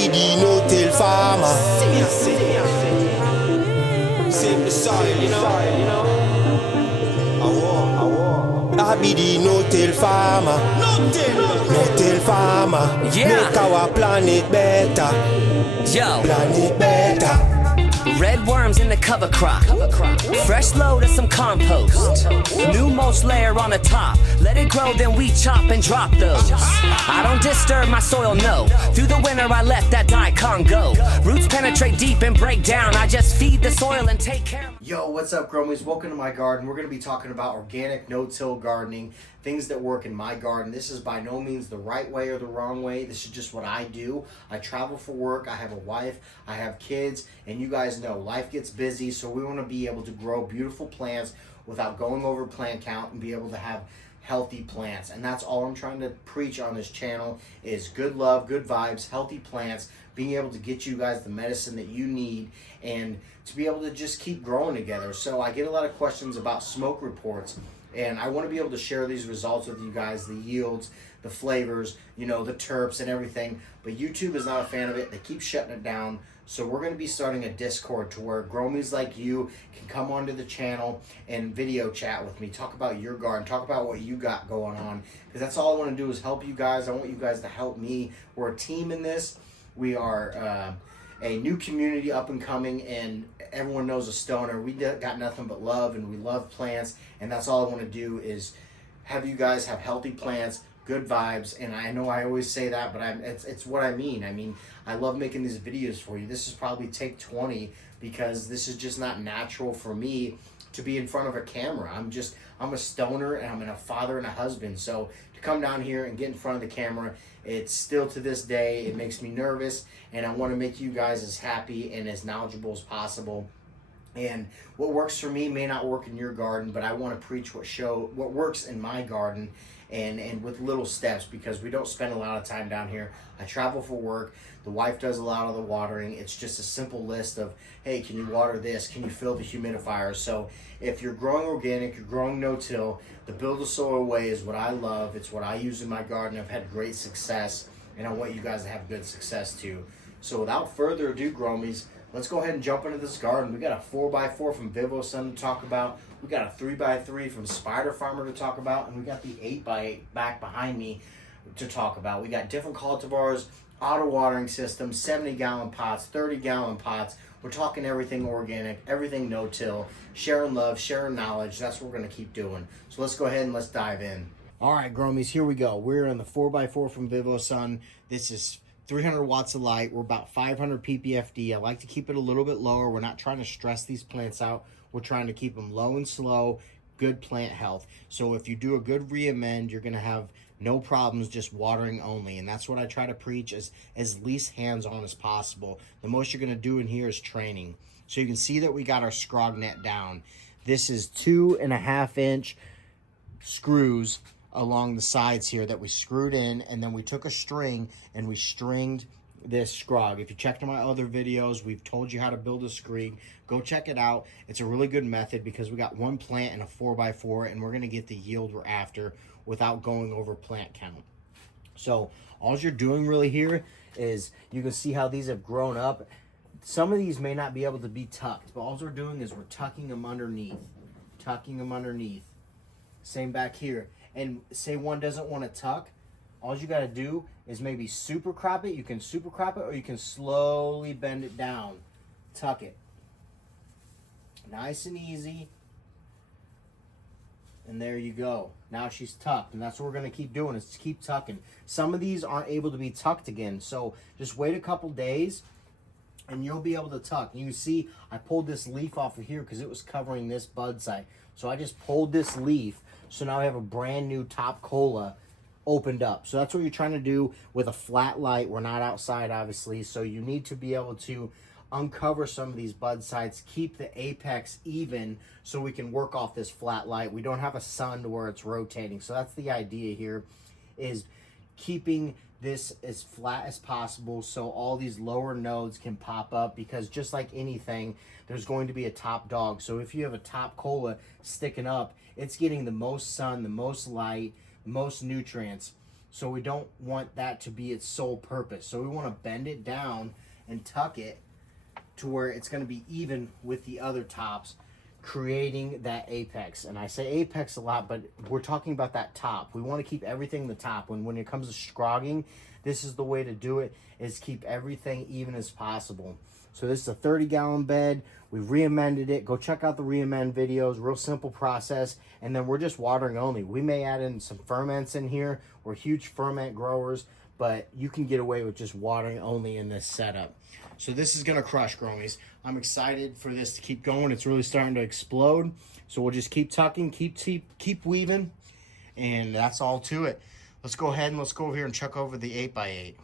Abidi no tell farmer. Save the soil, you know. Abidi no tell farmer. No tell farmer. Yeah. Make our planet better. Yo, Planet better. red worms in the cover crop. Fresh load of some compost. New mulch layer on the top. Let it grow, then we chop and drop those. I don't disturb my soil, no. Through the winter, I let that daikon go. Roots penetrate deep and break down. I just feed the soil and take care of. Yo, what's up, Gromies? Welcome to my garden. We're going to be talking about organic no-till gardening, things that work in my garden. This is by no means the right way or the wrong way. This is just what I do. I travel for work. I have a wife. I have kids. And you guys know life gets busy, so we want to be able to grow beautiful plants without going over plant count and be able to have healthy plants. And that's all I'm trying to preach on this channel is good love, good vibes, healthy plants, being able to get you guys the medicine that you need and to be able to just keep growing together. So I get a lot of questions about smoke reports, and I want to be able to share these results with you guys, the yields, the flavors, you know, the terps and everything. But YouTube is not a fan of it. They keep shutting it down. So we're going to be starting a Discord to where Gromies like you can come onto the channel and video chat with me, talk about your garden, talk about what you got going on, because that's all I want to do is help you guys. I want you guys to help me. We're a team in this. We are a new community up and coming, and everyone knows a stoner. We got nothing but love, and we love plants, and that's all I want to do is have you guys have healthy plants, good vibes. And I know I always say that, but it's what I mean. I mean, I love making these videos for you. This is probably take 20 because this is just not natural for me to be in front of a camera. I'm a stoner, and I'm a father and a husband. So to come down here and get in front of the camera, it's still to this day, it makes me nervous, and I want to make you guys as happy and as knowledgeable as possible. And what works for me may not work in your garden, but I want to preach what works in my garden and with little steps, because we don't spend a lot of time down here. I travel for work. The wife does a lot of the watering. It's just a simple list of, hey, can you water this? Can you fill the humidifier? So if you're growing organic, you're growing no-till, the build a soil way is what I love. It's what I use in my garden. I've had great success, and I want you guys to have good success too. So without further ado, Gromies, let's go ahead and jump into this garden. We got a 4x4 from Vivosun to talk about. We got a 3x3 from Spider Farmer to talk about. And we got the 8x8 back behind me to talk about. We got different cultivars, auto watering systems, 70-gallon pots, 30-gallon pots. We're talking everything organic, everything no-till, sharing love, sharing knowledge. That's what we're going to keep doing. So let's go ahead and let's dive in. All right, Gromies, here we go. We're in the 4x4 from Vivosun. This is 300 watts of light. We're about 500 ppfd. I like to keep it a little bit lower. We're not trying to stress these plants out. We're trying to keep them low and slow, good plant health. So if you do a good re-amend, you're going to have no problems just watering only. And that's what I try to preach, as least hands-on as possible. The most you're going to do in here is training. So you can see that we got our scrog net down. This is 2.5-inch screws along the sides here that we screwed in, and then we took a string and we stringed this scrog. If you checked my other videos, we've told you how to build a screed. Go check it out. It's a really good method because we got one plant in a 4x4, and we're going to get the yield we're after without going over plant count. So all you're doing really here is you can see how these have grown up. Some of these may not be able to be tucked, but all we're doing is we're tucking them underneath. Tucking them underneath. Same back here. And say one doesn't want to tuck, all you got to do is maybe super crop it. You can super crop it, or you can slowly bend it down. Tuck it. Nice and easy. And there you go. Now she's tucked, and that's what we're going to keep doing, is keep tucking. Some of these aren't able to be tucked again, so just wait a couple days, and you'll be able to tuck. And you can see I pulled this leaf off of here because it was covering this bud site. So I just pulled this leaf, so now I have a brand new top cola opened up. So that's what you're trying to do with a flat light. We're not outside, obviously, so you need to be able to uncover some of these bud sites, keep the apex even so we can work off this flat light. We don't have a sun to where it's rotating. So that's the idea here, is keeping this as flat as possible so all these lower nodes can pop up, because just like anything, there's going to be a top dog. So if you have a top cola sticking up, it's getting the most sun, the most light, most nutrients. So we don't want that to be its sole purpose. So we want to bend it down and tuck it to where it's going to be even with the other tops, creating that apex. And I say apex a lot, but we're talking about that top. We want to keep everything the top. When it comes to scrogging, this is the way to do it, is keep everything even as possible. So this is a 30-gallon bed. We re-amended it. Go check out the re-amend videos. Real simple process. And then we're just watering only. We may add in some ferments in here. We're huge ferment growers, but you can get away with just watering only in this setup. So this is gonna crush, Gromies. I'm excited for this to keep going. It's really starting to explode. So we'll just keep tucking, keep weaving, and that's all to it. Let's go ahead and let's go over here and check over the 8x8.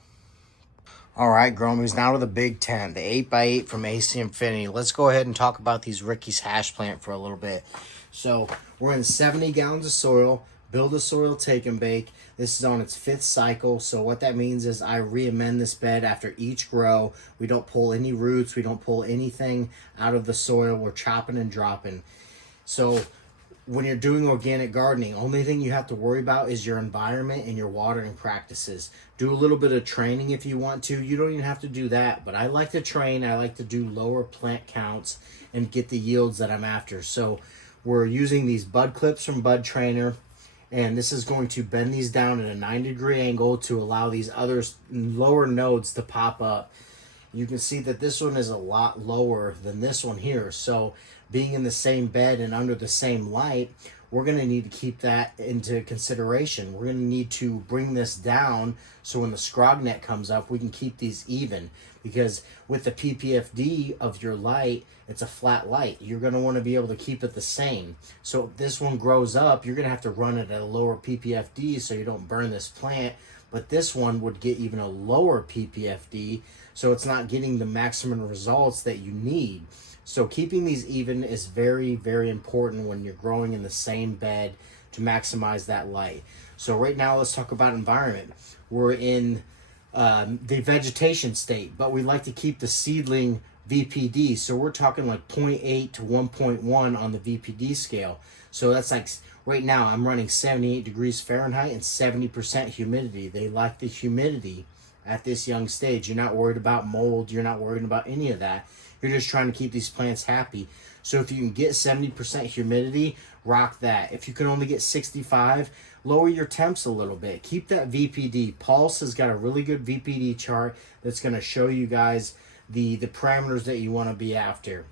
All right, Gromies, now to the big tent, the 8x8 from AC Infinity. Let's go ahead and talk about these Ricky's Hash Plant for a little bit. So we're in 70 gallons of soil, build a soil take and bake. This is on its 5th cycle. So what that means is I re-amend this bed after each grow. We don't pull any roots. We don't pull anything out of the soil. We're chopping and dropping. So when you're doing organic gardening, only thing you have to worry about is your environment and your watering practices. Do a little bit of training if you want to. You don't even have to do that, but I like to train. I like to do lower plant counts and get the yields that I'm after. So we're using these bud clips from Bud Trainer, and this is going to bend these down at a 90-degree angle to allow these other lower nodes to pop up. You can see that this one is a lot lower than this one here. So being in the same bed and under the same light, we're going to need to keep that into consideration. We're going to need to bring this down so when the scrog net comes up, we can keep these even. Because with the PPFD of your light, it's a flat light. You're going to want to be able to keep it the same. So if this one grows up, you're going to have to run it at a lower PPFD so you don't burn this plant. But this one would get even a lower PPFD, so it's not getting the maximum results that you need. So keeping these even is very, very important when you're growing in the same bed to maximize that light. So right now, let's talk about environment. We're in the vegetation state, but we like to keep the seedling VPD. So we're talking like 0.8 to 1.1 on the VPD scale. So that's like, right now I'm running 78 degrees Fahrenheit and 70% humidity. They like the humidity at this young stage. You're not worried about mold. You're not worried about any of that. You're just trying to keep these plants happy. So if you can get 70% humidity, rock that. If you can only get 65, lower your temps a little bit. Keep that VPD. Pulse has got a really good VPD chart that's going to show you guys the parameters that you want to be after.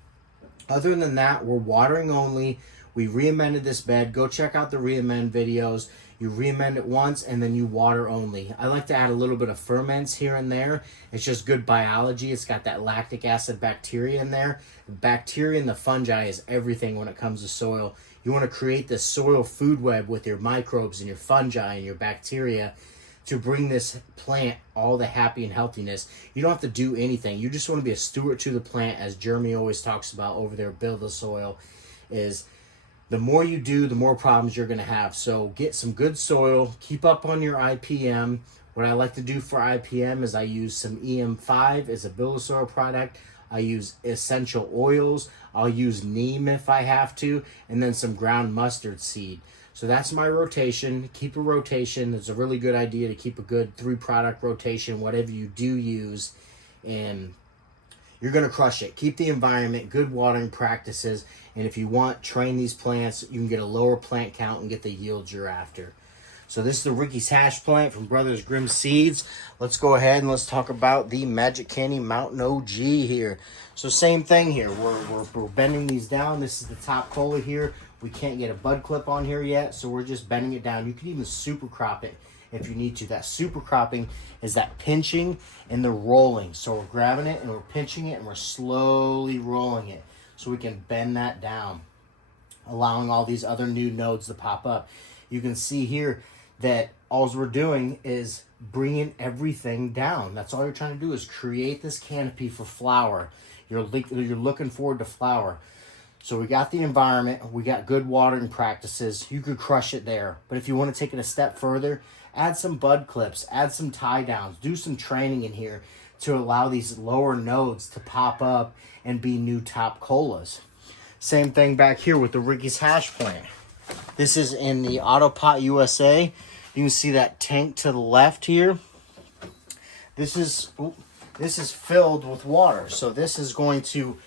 Other than that, we're watering only. We re-amended this bed. Go check out the re-amend videos. You re-amend it once and then you water only. I like to add a little bit of ferments here and there. It's just good biology. It's got that lactic acid bacteria in there. The bacteria and the fungi is everything when it comes to soil. You want to create this soil food web with your microbes and your fungi and your bacteria to bring this plant all the happy and healthiness. You don't have to do anything. You just want to be a steward to the plant, as Jeremy always talks about over there, Build the Soil, is the more you do, the more problems you're going to have. So get some good soil, keep up on your IPM. What I like to do for IPM is I use some EM5 as a Build a Soil product. I use essential oils. I'll use neem if I have to, and then some ground mustard seed. So that's my rotation. Keep a rotation. It's a really good idea to keep a good 3-product rotation, whatever you do use, and you're going to crush it. Keep the environment, good watering practices, and if you want, train these plants. You can get a lower plant count and get the yields you're after. So this is the Ricky's Hash Plant from Brothers Grimm Seeds. Let's go ahead and let's talk about the Magic Candy Mountain OG here. So same thing here. We're bending these down. This is the top cola here. We can't get a bud clip on here yet, so we're just bending it down. You can even super crop it if you need to. That super cropping is that pinching and the rolling. So we're grabbing it and we're pinching it and we're slowly rolling it so we can bend that down, allowing all these other new nodes to pop up. You can see here that all we're doing is bringing everything down. That's all you're trying to do, is create this canopy for flower. You're looking forward to flower. So we got the environment, we got good watering practices. You could crush it there. But if you want to take it a step further, add some bud clips, add some tie downs, do some training in here to allow these lower nodes to pop up and be new top colas. Same thing back here with the Ricky's Hash Plant. This is in the Autopot USA. You can see that tank to the left here. This is filled with water. So this is going to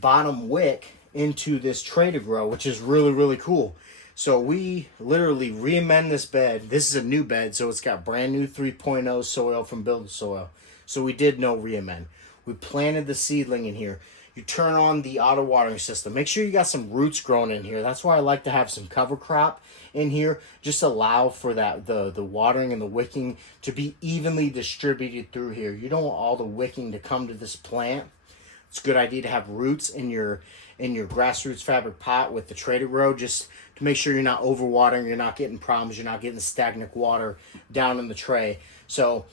bottom wick into this tray to grow, which is really, really cool. So we literally re-amend this bed. This is a new bed, so it's got brand new 3.0 soil from Build Soil. So we did no re-amend. We planted the seedling in here. You turn on the auto watering system. Make sure you got some roots growing in here. That's why I like to have some cover crop in here. Just allow for that the watering and the wicking to be evenly distributed through here. You don't want all the wicking to come to this plant. It's a good idea to have roots in your grassroots fabric pot with the tray to grow, just to make sure you're not overwatering, you're not getting problems, you're not getting stagnant water down in the tray. So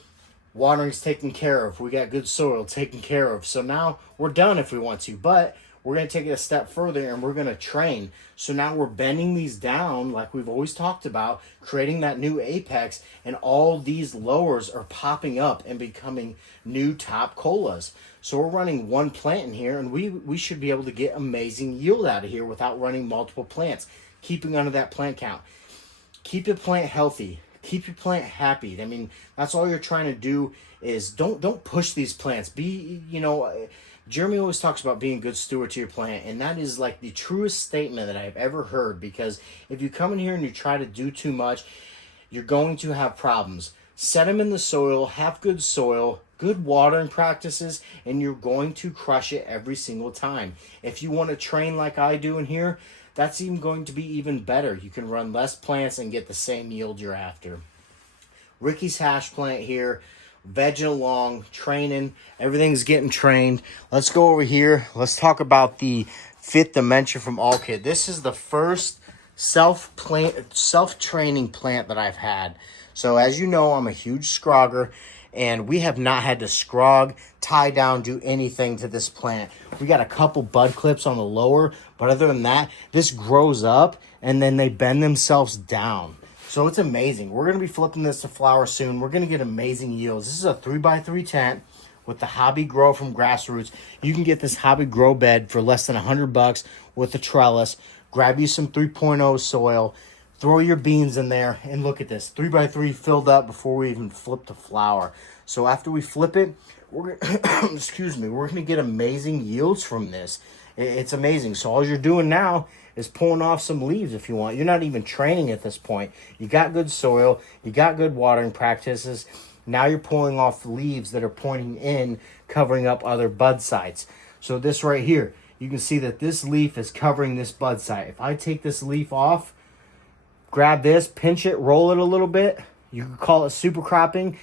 watering's taken care of. We got good soil taken care of. So now we're done if we want to, but we're going to take it a step further and we're going to train. So now we're bending these down like we've always talked about, creating that new apex, and all these lowers are popping up and becoming new top colas. So we're running one plant in here, and we should be able to get amazing yield out of here without running multiple plants, keeping under that plant count. Keep your plant healthy. Keep your plant happy. I mean, that's all you're trying to do is don't push these plants. Be, Jeremy always talks about being a good steward to your plant, and that is like the truest statement that I've ever heard, because if you come in here and you try to do too much, you're going to have problems. Set them in the soil, have good soil, good watering practices, and you're going to crush it every single time. If you want to train like I do in here, that's even going to be even better. You can run less plants and get the same yield you're after. Ricky's hash plant here, vegging along, training. Everything's getting trained. Let's go over here. Let's talk about the 5th Dimension from Allkit. This is the first self-training plant that I've had. So as you know, I'm a huge scrogger, and we have not had to scrog, tie down, do anything to this plant. We got a couple bud clips on the lower, but other than that, this grows up and then they bend themselves down. So it's amazing. We're going to be flipping this to flower soon. We're going to get amazing yields. This is a 3x3 tent with the Hobby Grow from Grassroots. You can get this Hobby Grow bed for less than $100 with a trellis. Grab you some 3.0 soil. Throw your beans in there, and look at this. 3x3 filled up before we even flip the flower. So after we flip it, we're we're going to get amazing yields from this. It's amazing. So all you're doing now is pulling off some leaves if you want. You're not even training at this point. You got good soil. You got good watering practices. Now you're pulling off leaves that are pointing in, covering up other bud sites. So this right here, you can see that this leaf is covering this bud site. If I take this leaf off, grab this, pinch it, roll it a little bit, you could call it super cropping.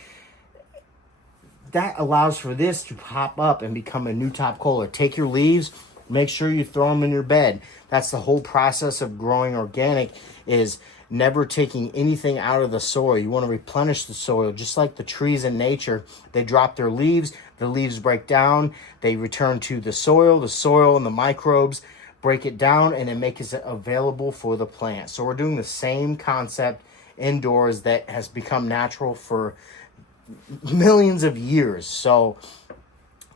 That allows for this to pop up and become a new top cola. Take your leaves, make sure you throw them in your bed. That's the whole process of growing organic, is never taking anything out of the soil. You want to replenish the soil, just like the trees in nature. They drop their leaves, the leaves break down, they return to the soil and the microbes break it down, and it makes it available for the plant. So we're doing the same concept indoors that has become natural for millions of years. So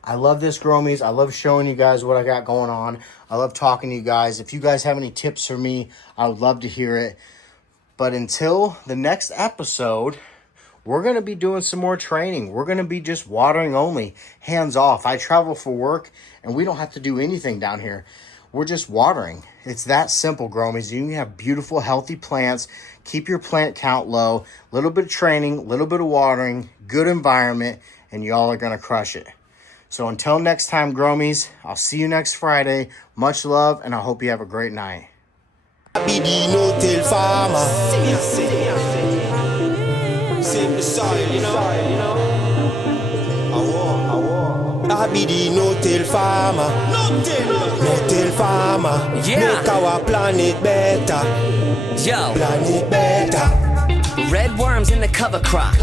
I love this, Gromies. I love showing you guys what I got going on. I love talking to you guys. If you guys have any tips for me, I would love to hear it. But until the next episode, we're going to be doing some more training. We're going to be just watering only, hands off. I travel for work, and we don't have to do anything down here. We're just watering. It's that simple, Gromies. You can have beautiful, healthy plants. Keep your plant count low. A little bit of training, a little bit of watering, good environment, and y'all are going to crush it. So until next time, Gromies, I'll see you next Friday. Much love, and I hope you have a great night. I be the no-till farmer. Save the soil, you know. I be the no-till farmer. No-till farmer. Yeah. Make our planet better. Yo, Planet better. red worms in the cover crop.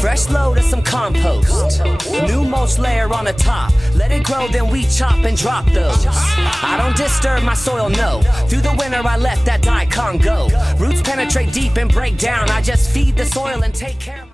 Fresh load of some compost. New mulch layer on the top. Let it grow, then we chop and drop those. I don't disturb my soil, no. Through the winter I let that daikon go. Roots penetrate deep and break down. I just feed the soil and take care of